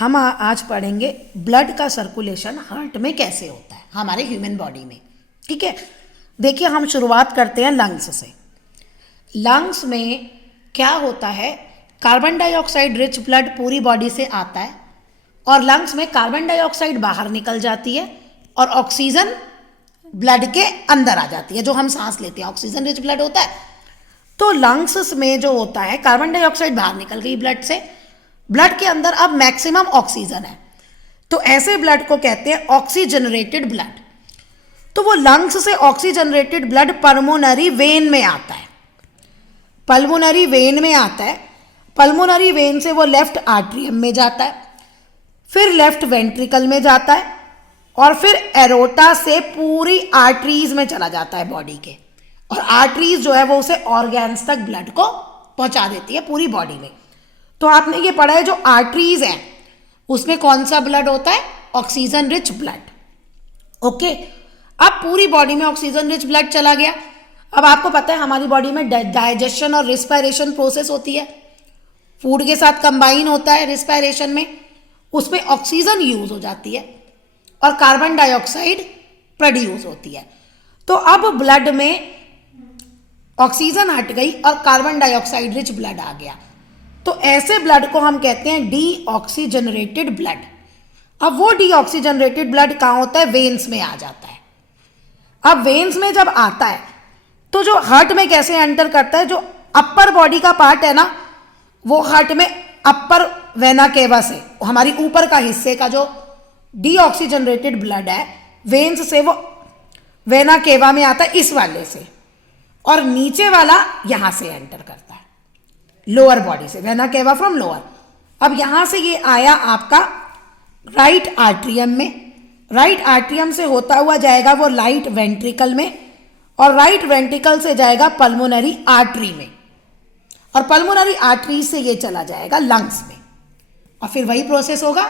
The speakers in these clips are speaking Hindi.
हम आज पढ़ेंगे ब्लड का सर्कुलेशन हार्ट में कैसे होता है हमारे ह्यूमन बॉडी में। ठीक है, देखिए हम शुरुआत करते हैं लंग्स से। लंग्स में क्या होता है, कार्बन डाइऑक्साइड रिच ब्लड पूरी बॉडी से आता है और लंग्स में कार्बन डाइऑक्साइड बाहर निकल जाती है और ऑक्सीजन ब्लड के अंदर आ जाती है, जो हम सांस लेते हैं ऑक्सीजन रिच ब्लड होता है। तो लंग्स में जो होता है, कार्बन डाइऑक्साइड बाहर निकल गई ब्लड से, ब्लड के अंदर अब मैक्सिमम ऑक्सीजन है, तो ऐसे ब्लड को कहते हैं ऑक्सीजनरेटेड ब्लड। तो वो लंग्स से ऑक्सीजनरेटेड ब्लड पल्मोनरी वेन में आता है, पल्मोनरी वेन में आता है। पल्मोनरी वेन से वो लेफ्ट आर्टरियम में जाता है, फिर लेफ्ट वेंट्रिकल में जाता है और फिर एरोटा से पूरी आर्टरीज में चला जाता है बॉडी के, और आर्टरीज जो है वो उसे ऑर्गन्स तक ब्लड को पहुंचा देती है पूरी बॉडी में। तो आपने ये पढ़ा है जो आर्टरीज है उसमें कौन सा ब्लड होता है, ऑक्सीजन रिच ब्लड। ओके, अब पूरी बॉडी में ऑक्सीजन रिच ब्लड चला गया। अब आपको पता है हमारी बॉडी में डाइजेशन और रिस्पायरेशन प्रोसेस होती है, फूड के साथ कंबाइन होता है रिस्पायरेशन में, उसमें ऑक्सीजन यूज हो जाती है और कार्बन डाइऑक्साइड प्रोड्यूस होती है। तो अब ब्लड में ऑक्सीजन हट गई और कार्बन डाइऑक्साइड रिच ब्लड आ गया, तो ऐसे ब्लड को हम कहते हैं डीऑक्सीजनरेटेड ब्लड। अब वो डीऑक्सीजनरेटेड ब्लड कहाँ होता है, वेन्स में आ जाता है। अब वेन्स में जब आता है तो जो हार्ट में कैसे एंटर करता है, जो अपर बॉडी का पार्ट है ना, वो हार्ट में अपर वेना केवा से, हमारी ऊपर का हिस्से का जो डीऑक्सीजनरेटेड ब्लड है वेन्स से वो वेना केवा में आता है इस वाले से, और नीचे वाला यहां से एंटर करता है लोअर बॉडी से, वेना केवा फ्रॉम लोअर। अब यहां से ये आया आपका राइट आर्ट्रियम में, राइट आर्ट्रियम से होता हुआ जाएगा वो राइट वेंट्रिकल में, और राइट वेंट्रिकल से जाएगा पल्मोनरी आर्टरी में, और पल्मोनरी आर्टरी से ये चला जाएगा लंग्स में, और फिर वही प्रोसेस होगा,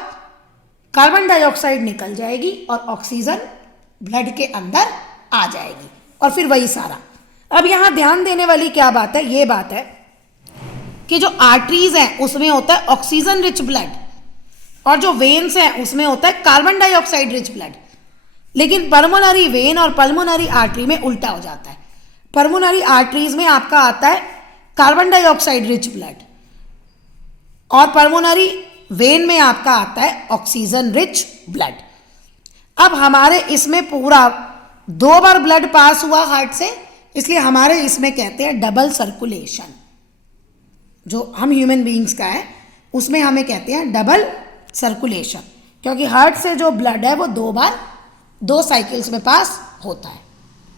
कार्बन डाइऑक्साइड निकल जाएगी और ऑक्सीजन ब्लड के अंदर आ जाएगी, और फिर वही सारा। अब यहां ध्यान देने वाली क्या बात है, ये बात है कि जो आर्टरीज हैं उसमें होता है ऑक्सीजन रिच ब्लड, और जो वेन्स हैं उसमें होता है कार्बन डाइऑक्साइड रिच ब्लड। लेकिन पल्मोनरी वेन और पल्मोनरी आर्टरी में उल्टा हो जाता है। पल्मोनरी आर्टरीज में आपका आता है कार्बन डाइऑक्साइड रिच ब्लड, और पल्मोनरी वेन में आपका आता है ऑक्सीजन रिच ब्लड। अब हमारे इसमें पूरा 2 बार ब्लड पास हुआ हार्ट से, इसलिए हमारे इसमें कहते हैं डबल सर्कुलेशन। जो हम ह्यूमन बीइंग्स का है उसमें हमें कहते हैं डबल सर्कुलेशन, क्योंकि हार्ट से जो ब्लड है वो 2 बार 2 साइकिल्स में पास होता है।